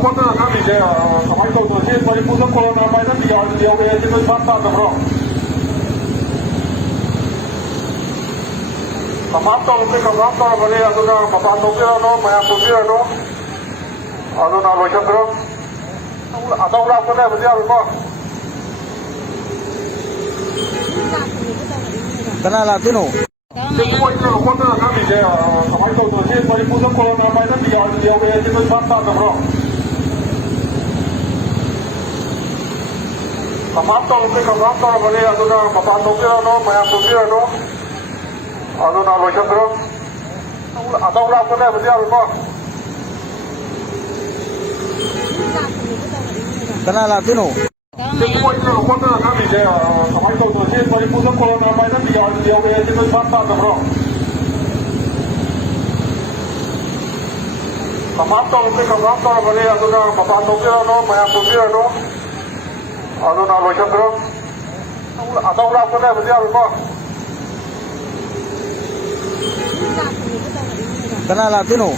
Lokutan kami saya sampai tahu tu saya pada pusat corona macam dia itu bantah tu bro. Kamata mungkin kamata balik atau na papan topi ano, maya topi ano, ano na lotion bro. Atau berapa ni berdia bro? Kenal Latino. Semua itu lokutan kami saya sampai tahu tu saya pada pusat corona macam dia itu bantah tu bro. Kamata mungkin kamata balik atau na papan topi ano, maya topi ano, ano na lotion bro. Atau berapa ni berdia bro? Kenal Latino. Semua itu lokutan kami saya sampai tahu tu saya pada pusat corona macam dia itu bantah tu bro. Kamata mungkin kamata balik atau na papan topi ano, maya topi ano, ano na lotion bro. Atau berapa ni berdia bro? Kenal Latino.